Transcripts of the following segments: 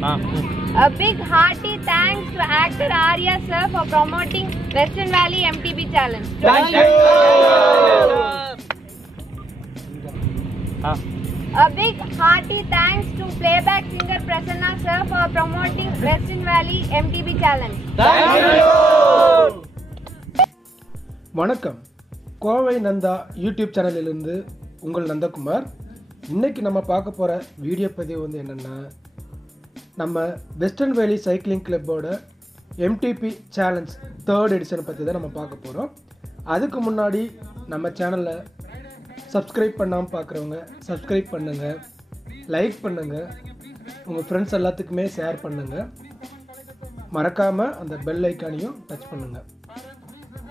A big hearty thanks to actor Arya sir for promoting Western Valley MTB Challenge. Thank you. A big hearty thanks to playback singer Prasanna sir for promoting Western Valley MTB Challenge. Thank you. வணக்கம், Kovai Nanda YouTube சேனலிலிருந்து உங்கள் நந்தகுமார். இன்றைக்கி நம்ம பார்க்க போகிற video பதிவு வந்து என்னென்னா, நம்ம வெஸ்டர்ன் வேலி சைக்கிளிங் கிளப்போட எம்டிபி சேலஞ்ச் 3rd எடிஷனை பற்றி தான் நம்ம பார்க்க போகிறோம். அதுக்கு முன்னாடி நம்ம சேனலில் சப்ஸ்கிரைப் பண்ணாமல் பார்க்குறவங்க சப்ஸ்கிரைப் பண்ணுங்கள், லைக் பண்ணுங்கள், உங்கள் ஃப்ரெண்ட்ஸ் எல்லாத்துக்குமே ஷேர் பண்ணுங்கள், மறக்காமல் அந்த பெல் ஐக்கானையும் டச் பண்ணுங்கள்.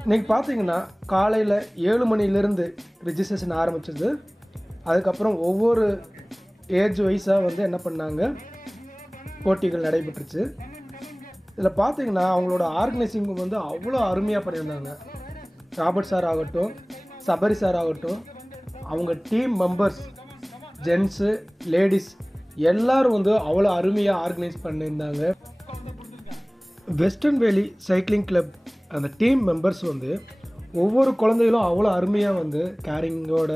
இன்றைக்கி பார்த்தீங்கன்னா காலையில் 7 மணிலேருந்து ரிஜிஸ்ட்ரேஷன் ஆரம்பிச்சது. அதுக்கப்புறம் ஒவ்வொரு ஏஜ் வைஸாக வந்து என்ன பண்ணாங்க, போட்டிகள் நடைபெற்றுச்சு. இதில் பார்த்தீங்கன்னா அவங்களோட ஆர்கனைசிங் வந்து அவ்வளோ அருமையாக பண்ணியிருந்தாங்க. ராபர்ட் சார் ஆகட்டும், சபரி சார் ஆகட்டும், அவங்க டீம் மெம்பர்ஸ் ஜென்ஸு லேடிஸ் எல்லோரும் வந்து அவ்வளோ அருமையாக ஆர்கனைஸ் பண்ணியிருந்தாங்க. வெஸ்டர்ன் வேலி சைக்கிளிங் கிளப் அந்த டீம் மெம்பர்ஸ் வந்து ஒவ்வொரு குழந்தைகளும் அவ்வளோ அருமையாக வந்து கேரிங்கோட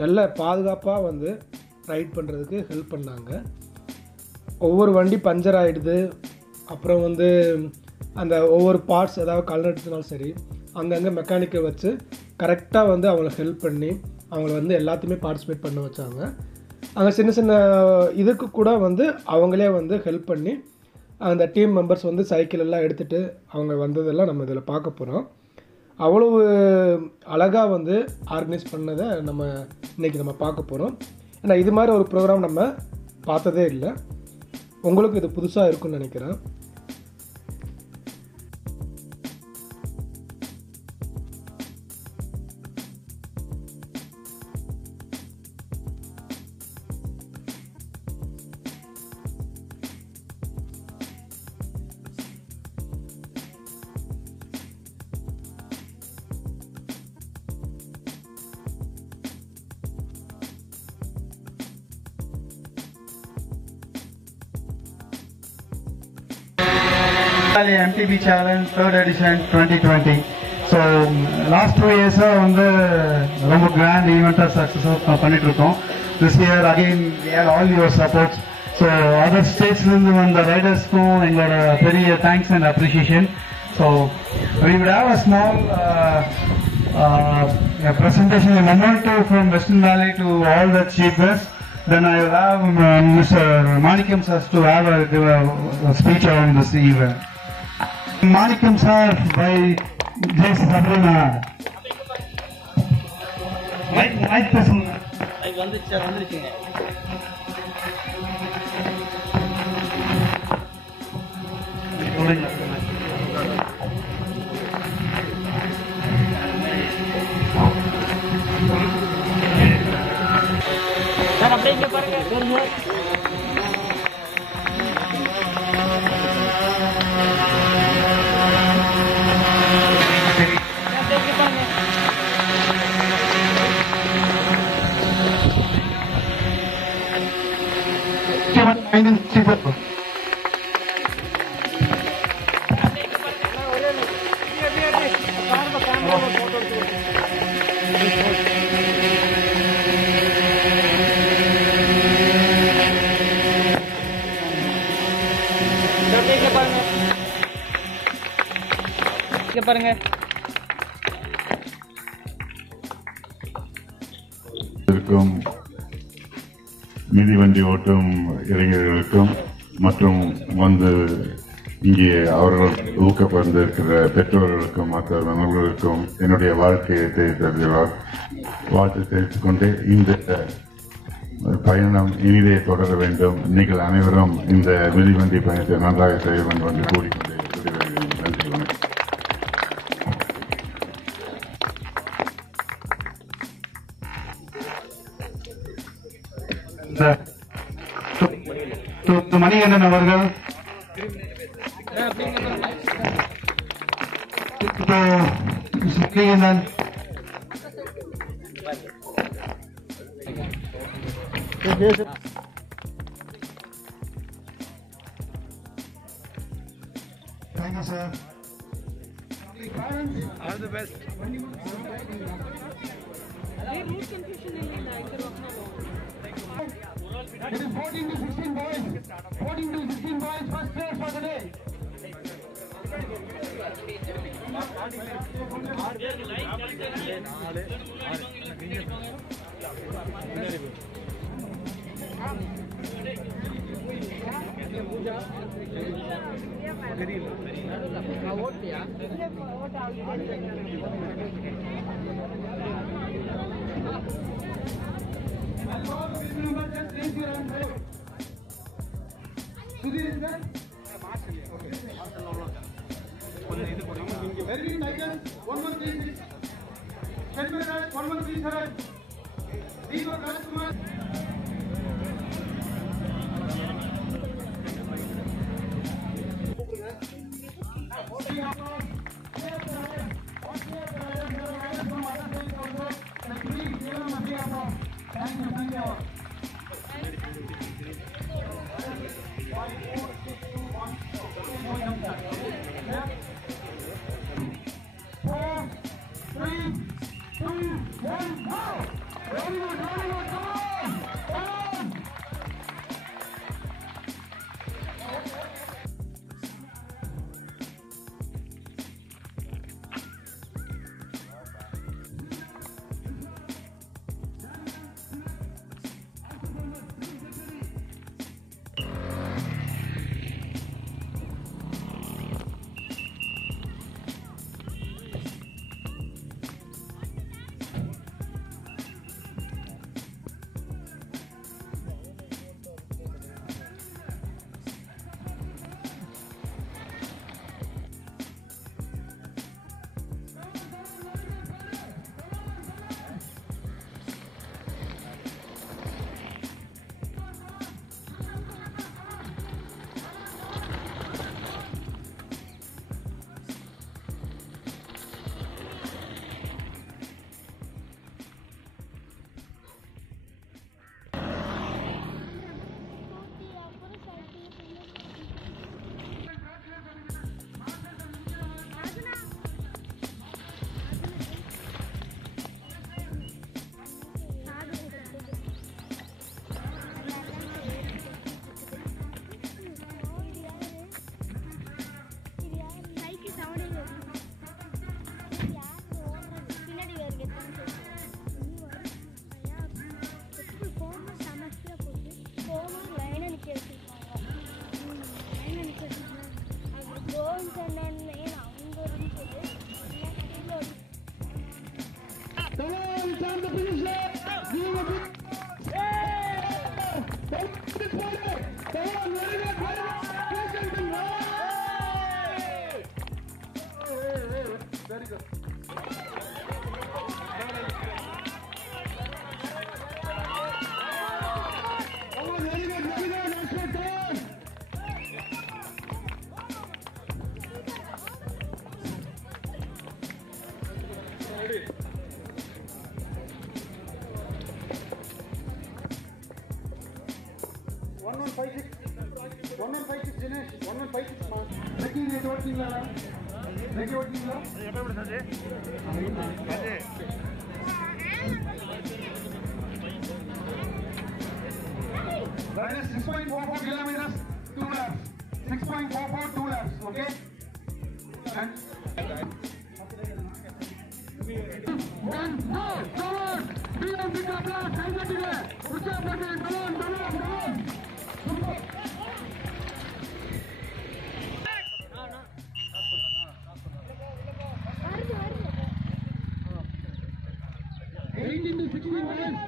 நல்ல பாதுகாப்பாக வந்து ரைட் பண்ணுறதுக்கு ஹெல்ப் பண்ணாங்க. ஒவ்வொரு வண்டி பஞ்சர் ஆகிடுது, அப்புறம் வந்து அந்த ஒவ்வொரு பார்ட்ஸ் ஏதாவது கலர் எடுத்தனாலும் சரி, அங்கங்கே மெக்கானிக்கை வச்சு கரெக்டாக வந்து அவங்கள ஹெல்ப் பண்ணி அவங்கள வந்து எல்லாத்தையுமே பார்ட்டிசிபேட் பண்ண வச்சாங்க. அங்கே சின்ன சின்ன இதுக்கு கூட வந்து அவங்களே வந்து ஹெல்ப் பண்ணி அந்த டீம் மெம்பர்ஸ் வந்து சைக்கிள் எல்லாம் எடுத்துகிட்டு அவங்க வந்ததெல்லாம் நம்ம இதில் பார்க்க போகிறோம். அவ்வளவு அழகாக வந்து ஆர்கனைஸ் பண்ணதை நம்ம இன்றைக்கி நம்ம பார்க்க போகிறோம். ஏன்னா இது மாதிரி ஒரு ப்ரோக்ராம் நம்ம பார்த்ததே இல்லை. உங்களுக்கு இது புதுசாக இருக்குன்னு நினைக்கிறேன். MTB Challenge 3rd edition 2020. So last 2 years வந்து ரொம்ப grand event successful பண்ணிட்டு இருக்கோம். This year again we had all your supports. So other states இருந்து வந்த ரைடர்ஸ்க்கும் எங்களோட பெரிய thanks and appreciation. So we would have a small presentation, a memento from Western Valley to all the chief guests. Then I will have Mr. Manikam sir to have a speech on this event. Manikam sir by J. Sabrina. Right person. I வந்துருச்சுங்க. Sir அப்படியே இங்க பாருங்க. பாருங்க. மிதிவண்டி ஓட்டும் இளைஞர்களுக்கும் மற்றும் வந்து இங்கே அவர்கள் ஊக்கப்படுத்திருக்கிற பெற்றோர்களுக்கும் மற்ற நண்பர்களுக்கும் என்னுடைய வாழ்க்கையை வாழ்த்து தெரிவித்துக் கொண்டு இந்த பயணம் இனிதே தொடர வேண்டும். நீங்கள் அனைவரும் இந்த மிதிவண்டி பயணத்தை நன்றாக செய்ய வேண்டும் என்று கூறிக்கொண்டு விடைபெறுகிறேன். நன்றி, வணக்கம். மணிகண்டன் அவர்கள் Thank you, sir. All the best. It is 14 to 16 boys. 14 to 16 boys, first place for the day. Very nice. 1136. 10 minutes. 1137. These are customers. Thank you. Four, three, two, one, go! Very good, come on! Come on! Very good. Dinesh, 1156 mark. Making it working, Lala. Make it working, Lala. That is 6.44 kilometers, 2 laps. 6.44, 2 laps, okay? And one, go, come on! Be on the top lap, come on! 18 to 16 minutes.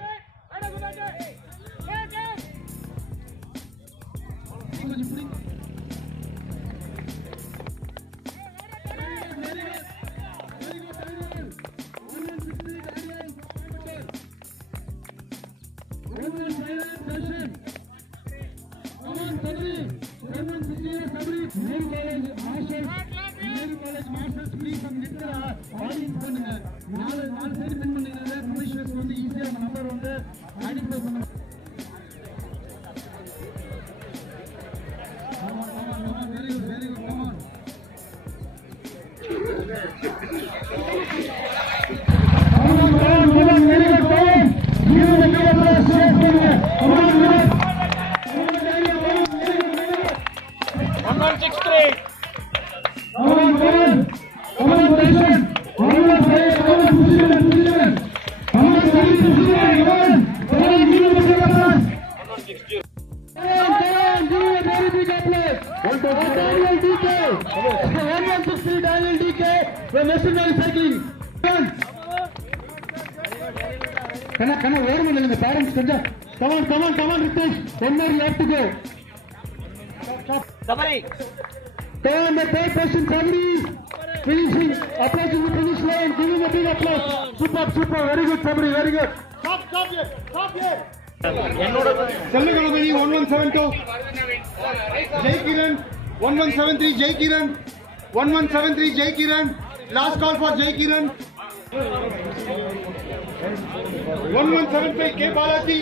Can I wear one in the parents? Come on, Ritesh. 1 more left to go. Sabari. Come on, the third person, Sabari. Finishing, approaching the finish line. Give him a big applause. Super. Very good, Sabari. Very good. Stop here. Sellugalabani 1172. Jai Kiran. 1173. Jai Kiran. 1173. Jai Kiran. Last call for Jai Kiran. 1175 K Balaji.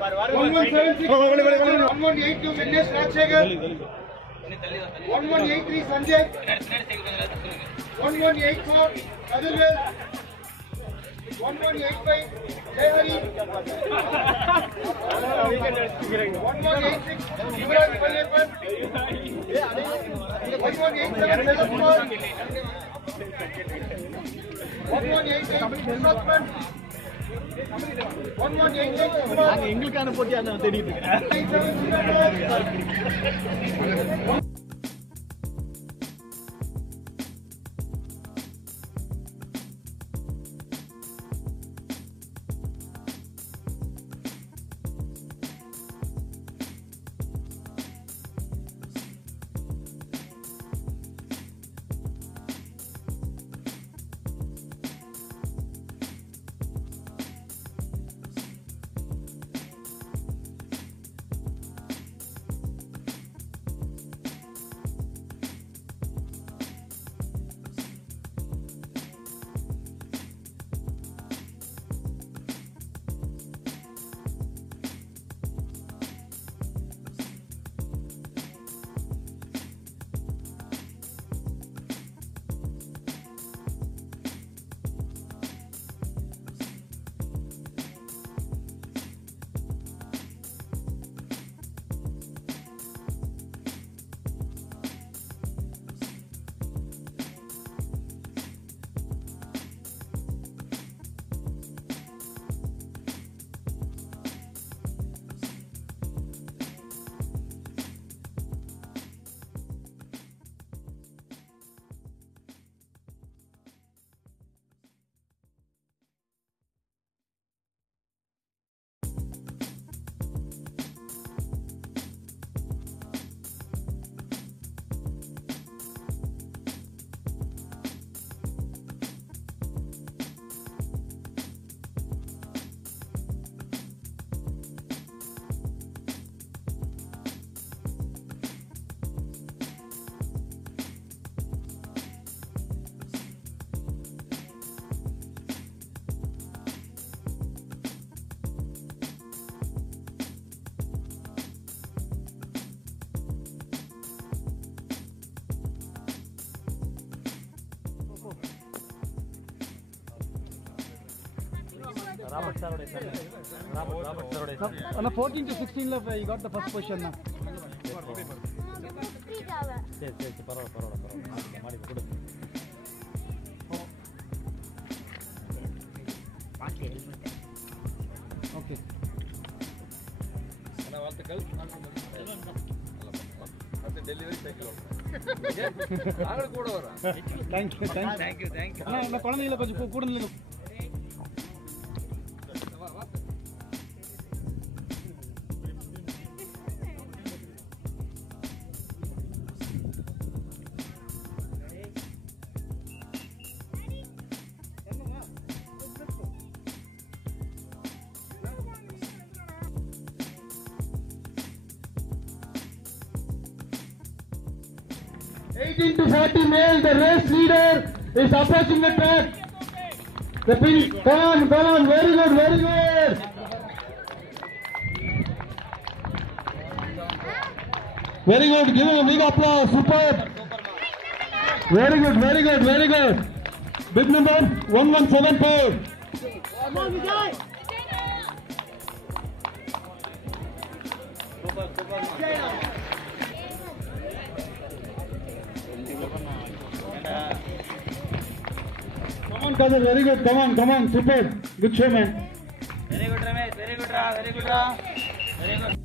1176 1182 Vignesh Rajshekhar. 1183 Sanjay. 1184 Adilwel. 1185 Jayhari. 1186 Yuvraj Pallepan. 1187 Selkumar. 1188 Sushman. 1188 Kumar. எங்களுக்கான போட்டியா நான் தேடிட்டு இருக்கேன். 1187 Robert sir, on the 14 to 16 left, you got the first position now. Okay. Delivery cycle. Thank you. To 40 male, the race leader is approaching the track. The pin, come on, very good. Very good, give him a big applause, superb. Very good, very good, very good. Big number 1174. Come on, Vijay. Come on, Kadir, very good. Come on, super. Good show, man. Very good, Ramesh. Very good, Ra. Very good, Ra. Very good.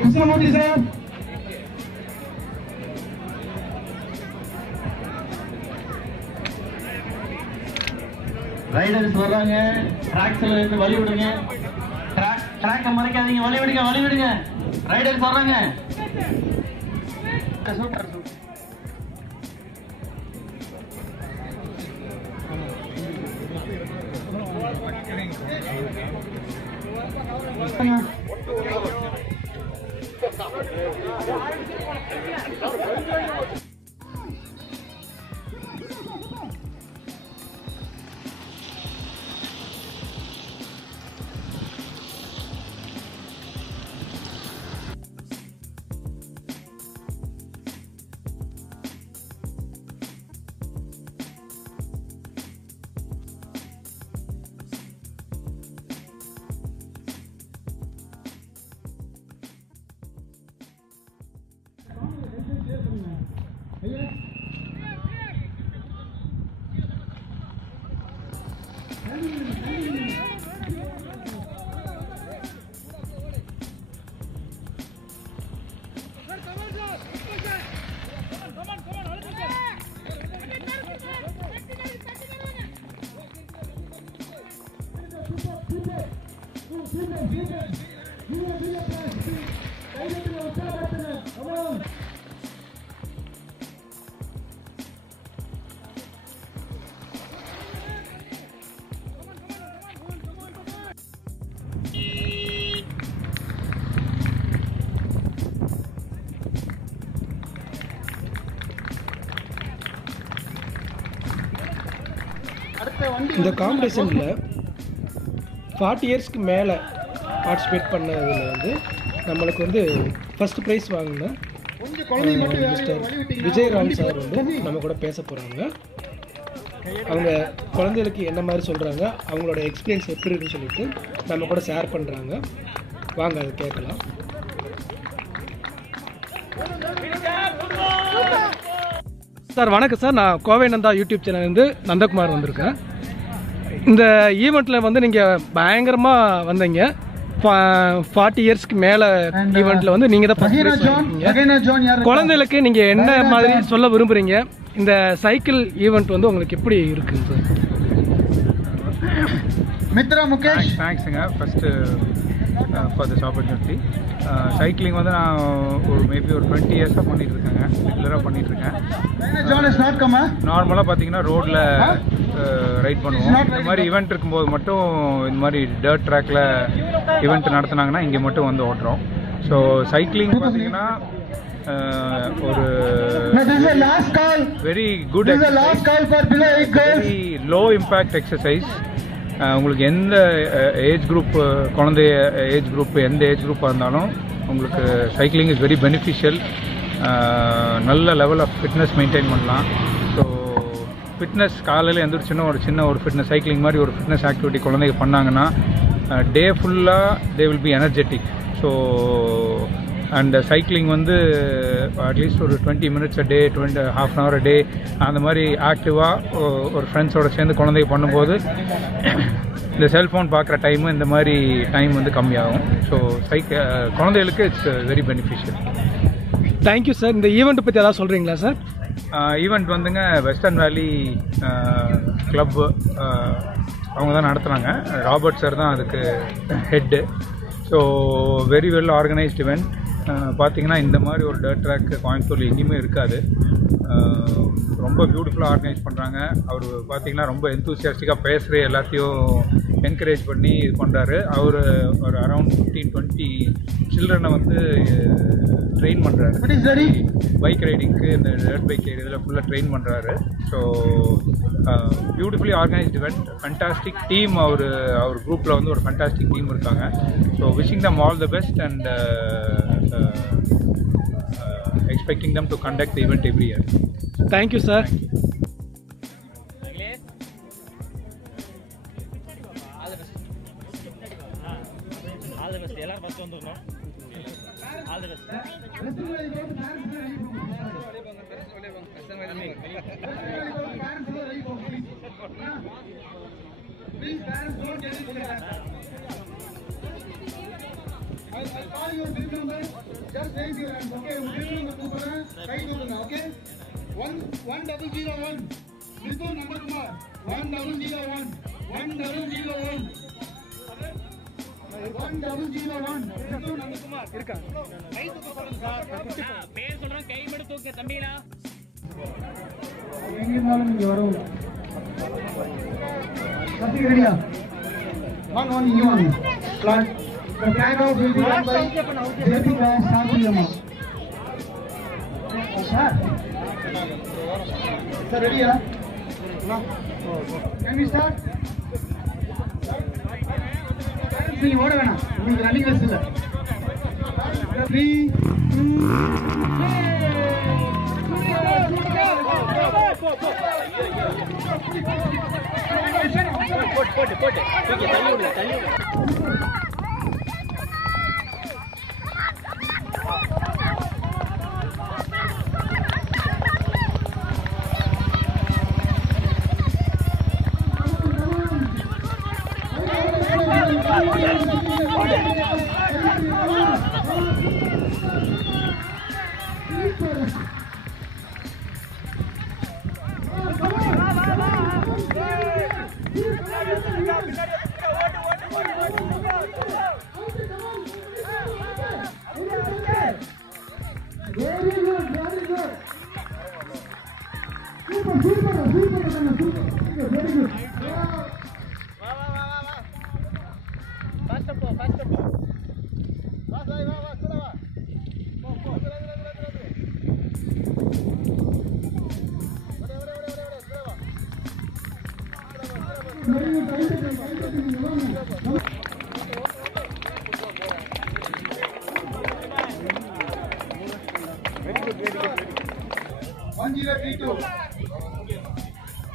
Krishnamurthy sir. Riders வர்றாங்க. ட்ராக்ஸ்ல இருந்து வழி விடுங்க. ட்ராக்க மறைக்காதீங்க. வழி விடுங்க. Riders வர்றாங்க. Super. இந்த காம்படிஷனில் 40 இயர்ஸ்க்கு மேலே பார்ட்டிசிபேட் பண்ணதில் வந்து நம்மளுக்கு வந்து ஃபஸ்ட் ப்ரைஸ் வாங்கின மிஸ்டர் விஜயராம் சார் வந்து நம்ம கூட பேச போகிறாங்க. அவங்க குழந்தைகளுக்கு என்ன மாதிரி சொல்கிறாங்க, அவங்களோட எக்ஸ்பீரியன்ஸ் எப்படி இருக்குன்னு சொல்லிட்டு நம்ம கூட ஷேர் பண்ணுறாங்க. வாங்க அதை கேட்கலாம். சார் வணக்கம் சார். நான் கோவை நந்தா யூடியூப் சேனல்லேருந்து நந்தகுமார் வந்திருக்கேன். இந்த ஈவெண்ட்டில் வந்து நீங்கள் பயங்கரமாக வந்தீங்க. 40 இயர்ஸ்க்கு மேலே ஈவெண்ட்டில் வந்து நீங்கள் தான் ஃபர்ஸ்ட். குழந்தைகளுக்கு நீங்கள் என்ன மாதிரி சொல்ல விரும்புகிறீங்க? இந்த சைக்கிள் ஈவெண்ட் வந்து உங்களுக்கு எப்படி இருக்குங்க சார்? மித்ரா முகேஷ், தேங்க்ஸுங்க first for this opportunity. Cycling வந்து நான் மேபி ஒரு 20 இயர்ஸாக பண்ணிகிட்ருக்கேங்க, ரெகுலராக பண்ணிகிட்ருக்கேன். நார்மலாக பார்த்தீங்கன்னா ரோட்டில் ரைட் பண்ணுவோம். இந்த மாதிரி ஈவெண்ட் இருக்கும்போது மட்டும் இந்த மாதிரி டர்ட் ட்ராக்கில் ஈவெண்ட் நடத்துனாங்கன்னா இங்கே மட்டும் வந்து ஓட்டுறோம். ஸோ சைக்கிளிங் பார்த்தீங்கன்னா ஒரு very good exercise, very low impact exercise. உங்களுக்கு எந்த ஏஜ் குரூப், குழந்தை ஏஜ் குரூப், எந்த ஏஜ் குரூப்பாக இருந்தாலும் உங்களுக்கு சைக்கிளிங் இஸ் வெரி பெனிஃபிஷியல். நல்ல லெவல் ஆஃப் ஃபிட்னஸ் மெயின்டைன் பண்ணலாம். ஸோ ஃபிட்னஸ் காலையில் எந்திரிச்சுன்னா ஒரு சின்ன ஒரு ஃபிட்னஸ் சைக்கிளிங் மாதிரி ஒரு ஃபிட்னஸ் ஆக்டிவிட்டி குழந்தைங்க பண்ணாங்கன்னா டே ஃபுல்லாக they will be energetic. So and cycling வந்து அட்லீஸ்ட் ஒரு 20 minutes a day, half an hour a டே அந்த மாதிரி ஆக்டிவாக ஒரு ஃப்ரெண்ட்ஸோடு சேர்ந்து குழந்தைங்க பண்ணும்போது இந்த செல்ஃபோன் பார்க்குற டைமு இந்த மாதிரி டைம் வந்து கம்மியாகும். ஸோ குழந்தைகளுக்கு it's very beneficial. Thank you sir. இந்த ஈவெண்ட்டை பற்றி ஏதாவது சொல்கிறீங்களா சார்? ஈவெண்ட் வந்துங்க வெஸ்டர்ன் வேலி கிளப்பு அவங்க தான் நடத்துகிறாங்க. ராபர்ட் சார் தான் அதுக்கு head. So very well organised event. பார்த்தீங்கன்னா இந்த மாதிரி ஒரு டர்ட் ட்ராக் கோயம்புத்தூரில் எங்கேயுமே இருக்காது. ரொம்ப பியூட்டிஃபுல்லாக ஆர்கனைஸ் பண்ணுறாங்க. அவர் பார்த்தீங்கன்னா ரொம்ப எந்தூசியாஸ்டிக்காக பேசுகிற எல்லாத்தையும் என்கரேஜ் பண்ணி இது பண்ணுறாரு. அவர் ஒரு அரௌண்ட் 15-20 சில்ட்ரனை வந்து ட்ரெயின் பண்ணுறாரு. பைக் ரைடிங்க்கு, இந்த டர்ட் பைக் இதில் ஃபுல்லாக ட்ரெயின் பண்ணுறாரு. So beautifully organised event, fantastic team. அவர் குரூப்பில் வந்து ஒரு ஃபண்டாஸ்டிக் டீம் இருக்காங்க. So wishing them all the best and expecting them to conduct the event every year. Thank you sir. All the best. எல்லாரும் first வந்துறோம். All the best. Please parents don't get into that. I'll call your bill number. Just raise your hands, okay? Bill number kupra, kai dudunga, okay? 1001. Mithun number kumar 1001. 1001. 1001. Mithun number kumar irka. Kai dudunga sir. பேர் சொல்றேன், கை மட்டும் தூக்கு தம்பிகளா. எங்க இருந்தாலும் இங்க வரவும். கத்தி ரெடியா? one you on. Flag. The flag off will be done by JP Raj Sharpiyama. Sir, ready? Can we start? See, what are we running this? 3, 2,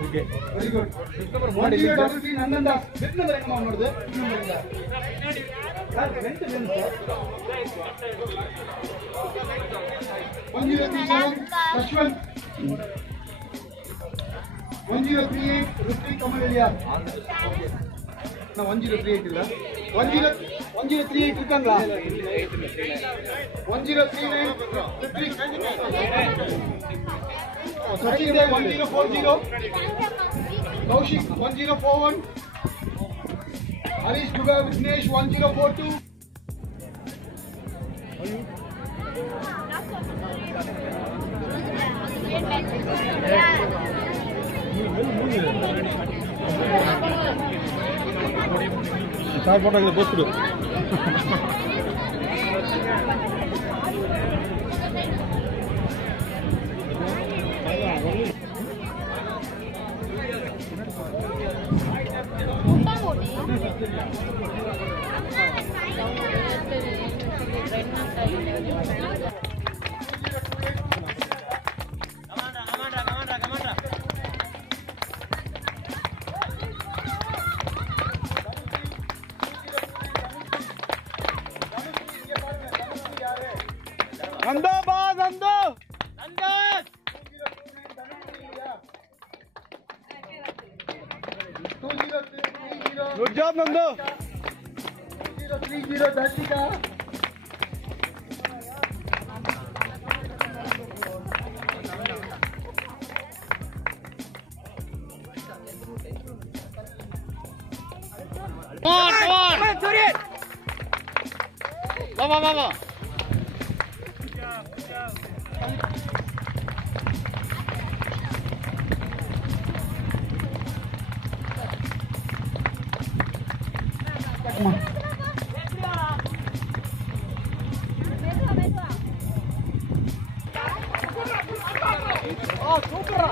Okay. Very good. What is your double P Nandanda? Bit number enga maanodu? Sir, vent sir. 1037 Ashwin. 1038 Rupi Kamalia. No, 1038 illa. 1038 irukangala. 1039 Rupi. Sachin Dev 1040. Kaushik 1041. Harish Duga Vignesh 1042. Sir photo post கொடு. Nando boss, Nando. Good job, Nando. 2030 Datika. Come on, Surya. Vamos. Oh, super.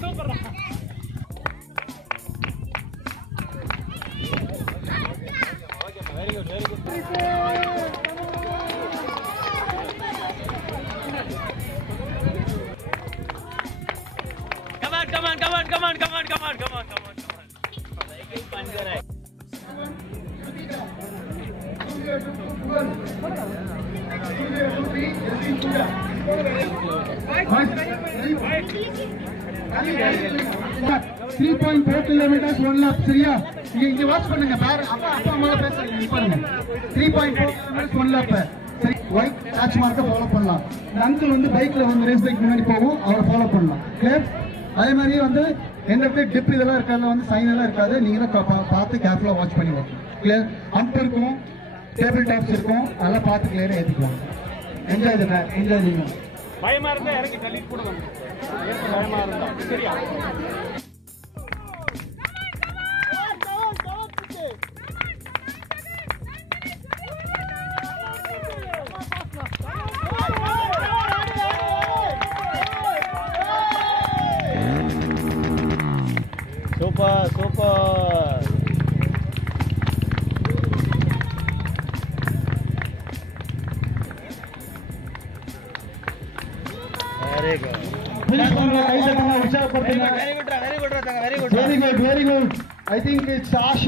Super. Very good. Come on. Three 3.4 kilometers, 1 lap. சரியா? இங்க watch பண்ணுங்க. பாரு அப்பா அம்மா பேசுறாங்க. பாருங்க. 3.4 kilometers, 1 lap. சரி, ஒயிட் டாச் மார்க்க ஃபாலோ பண்ணலாம். இந்த அங்கிள் வந்து பைக்ல வந்து ரேஸ் பைக் முன்னாடி போகும். அவரை ஃபாலோ பண்ணலாம். கிளியர்? அதே மாதிரி வந்து எந்த இடத்துல டிப் இதெல்லாம் இருக்காதுல வந்து சைன் எல்லாம் இருக்காது. நீங்க தான் பார்த்து கேர்ஃபுல்லா வாட்ச் பண்ணி ஓட்டணும். கிளியர்? அம்ப் இருக்கும், டேபிள் டாப்ஸ் இருக்கும். அதெல்லாம் பார்த்து கிளியரா ஏத்திக்கலாம். என்ஜாய் நீங்க. பயமா இருந்தா இறங்கி தள்ளிட்டு கூட வந்து. பயமா இருந்தா சரியா? Super. Very good. Very good. I think it's Ash.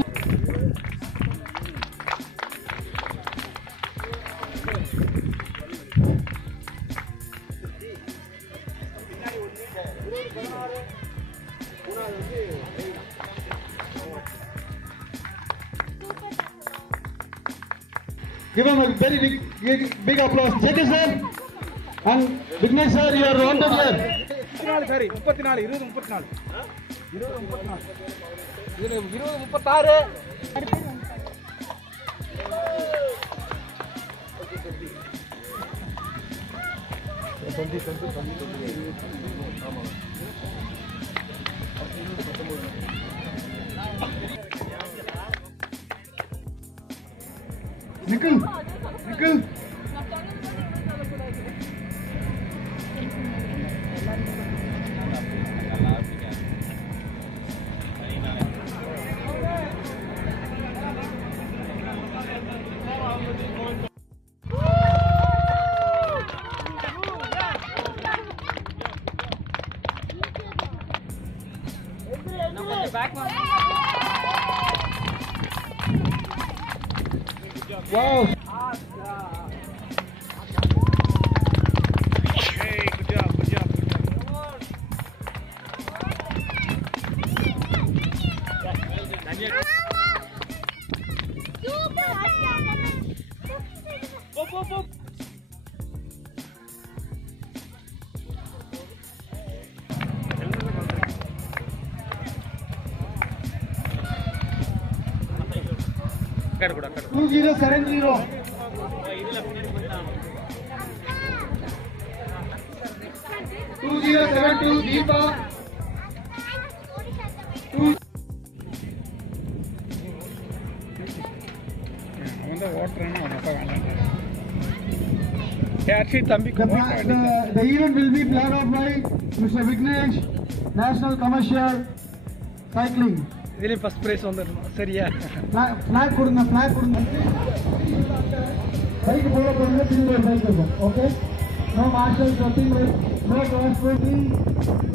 Give him a very big applause. Check it, sir. And Vignesh sir, you are wanted here. 34 20 34 20 निकल Wow. Hey, good job, good job, good job. Super. 2070. 2072 Deepa. The event will be planned out by Mr. Vignesh, National Commercial Cycling. இதுலேயும் first prize வந்துடணும் சரியா? Flag கொடுங்க, flag கொடுங்க. Bike போட போடுங்க, திரும்ப ஒரு பைக் இருக்கும். Okay, no marshal shopping, no transport. 3,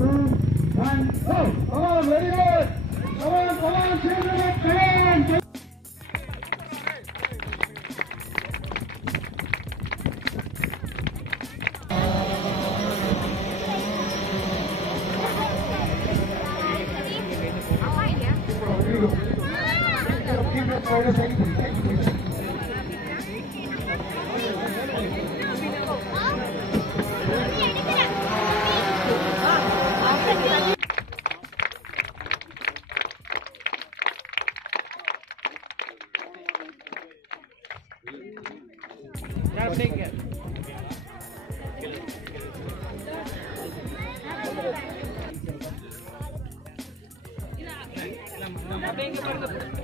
2, 1 go. Come on, very good. Come on, children, come on.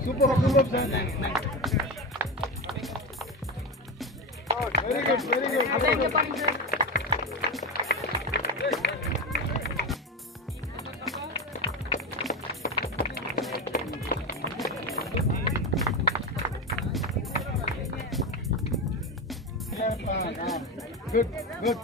Super, sir. Very good, very good. Good, good.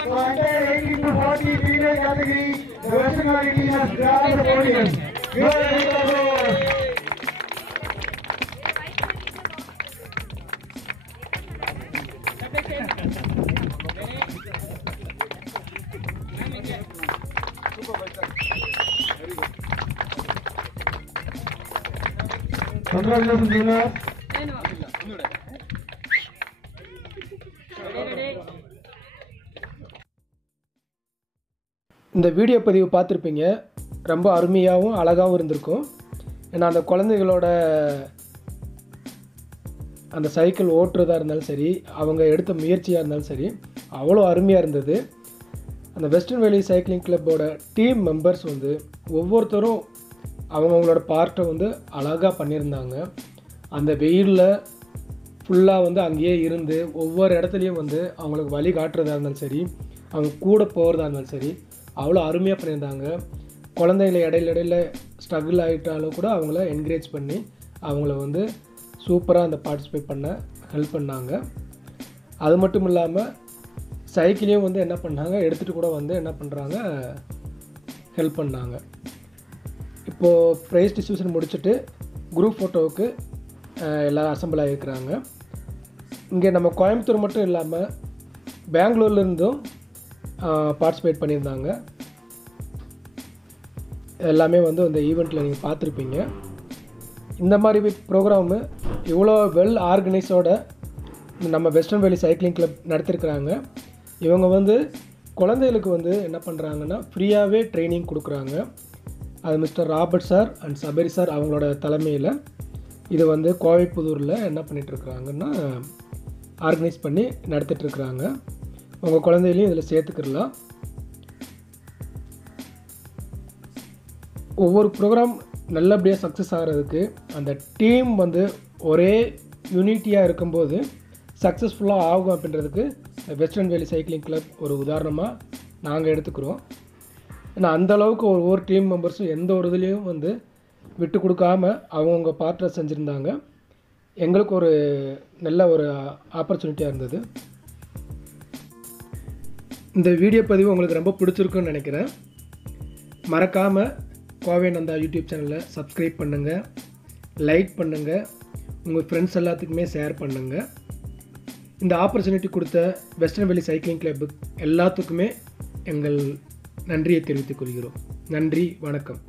So under 18 to 40 female category, the Western Valley team has grabbed the podium. Good applause. Congratulations, winners. இந்த video பதிவு பார்த்துருப்பீங்க. ரொம்ப அருமையாகவும் அழகாகவும் இருந்திருக்கும். ஏன்னா அந்த குழந்தைகளோட அந்த சைக்கிள் ஓட்டுறதா இருந்தாலும் சரி, அவங்க எடுத்த முயற்சியாக இருந்தாலும் சரி, அவ்வளோ அருமையாக இருந்தது. அந்த வெஸ்டர்ன் வேலி சைக்கிளிங் கிளப்போட டீம் மெம்பர்ஸ் வந்து ஒவ்வொருத்தரும் அவங்கவுங்களோட பார்ட்டை வந்து அழகாக பண்ணியிருந்தாங்க. அந்த வெயிலில் ஃபுல்லாக வந்து அங்கேயே இருந்து ஒவ்வொரு இடத்துலையும் வந்து அவங்களுக்கு வழி காட்டுறதா இருந்தாலும் சரி, அவங்க கூட போகிறதா இருந்தாலும் சரி, அவ்வளோ அருமையாக பண்ணியிருந்தாங்க. குழந்தைகளை இடையில ஸ்ட்ரகிள் ஆகிட்டாலும் கூட அவங்கள என்கரேஜ் பண்ணி அவங்கள வந்து சூப்பராக அந்த பார்ட்டிசிபேட் பண்ண ஹெல்ப் பண்ணாங்க. அது மட்டும் இல்லாமல் சைக்கிளையும் வந்து என்ன பண்ணாங்க, எடுத்துகிட்டு கூட வந்து என்ன பண்ணுறாங்க, ஹெல்ப் பண்ணாங்க. இப்போது ப்ரைஸ் டிஸ்ட்ரிபியூஷன் முடிச்சுட்டு குரூப் ஃபோட்டோவுக்கு எல்லோரும் அசம்பிள் ஆகிருக்கிறாங்க. இங்கே நம்ம கோயம்புத்தூர் மட்டும் இல்லாமல் பெங்களூர்லேருந்தும் பார்ட்டிசிபேட் பண்ணியிருந்தாங்க. எல்லாமே வந்து இந்த ஈவெண்ட்டில் நீங்கள் பார்த்துருப்பீங்க. இந்த மாதிரி ப்ரோக்ராமு இவ்வளோ வெல் ஆர்கனைஸோட நம்ம வெஸ்டர்ன் வேலி சைக்கிளிங் கிளப் நடத்திருக்கிறாங்க. இவங்க வந்து குழந்தைகளுக்கு வந்து என்ன பண்ணுறாங்கன்னா ஃப்ரீயாகவே ட்ரைனிங் கொடுக்குறாங்க. அது mister Robert sir and Sabari sir அவங்களோட தலைமையில் இது வந்து கோவைப்புதூரில் என்ன பண்ணிகிட்ருக்குறாங்கன்னா ஆர்கனைஸ் பண்ணி நடத்திட்டுருக்குறாங்க. உங்கள் குழந்தைகளையும் இதில் சேர்த்துக்கிடலாம். ஒவ்வொரு ப்ரோக்ராம் நல்லபடியாக சக்ஸஸ் ஆகிறதுக்கு அந்த டீம் வந்து ஒரே யூனிட்டியாக இருக்கும்போது சக்ஸஸ்ஃபுல்லாக ஆகும் அப்படின்றதுக்கு வெஸ்டர்ன் வேலி சைக்கிளிங் கிளப் ஒரு உதாரணமாக நாங்கள் எடுத்துக்கிறோம். ஏன்னா அந்தளவுக்கு ஒவ்வொரு டீம் மெம்பர்ஸும் எந்த ஒரு இதுலேயும் வந்து விட்டு கொடுக்காம அவங்கவுங்க பார்ட்டை செஞ்சுருந்தாங்க. எங்களுக்கு ஒரு நல்ல ஒரு ஆப்பர்ச்சுனிட்டியாக இருந்தது. இந்த வீடியோ பதிவு உங்களுக்கு ரொம்ப பிடிச்சிருக்குன்னு நினைக்கிறேன். மறக்காமல் கோவை நந்தா யூடியூப் சேனலை சப்ஸ்கிரைப் பண்ணுங்கள், லைக் பண்ணுங்கள், உங்கள் ஃப்ரெண்ட்ஸ் எல்லாத்துக்குமே ஷேர் பண்ணுங்கள். இந்த ஆப்பர்ச்சுனிட்டி கொடுத்த வெஸ்டர்ன் வேலி சைக்கிளிங் கிளப்பு எல்லாத்துக்குமே எங்கள் நன்றியை தெரிவித்துக் கொள்கிறோம். நன்றி, வணக்கம்.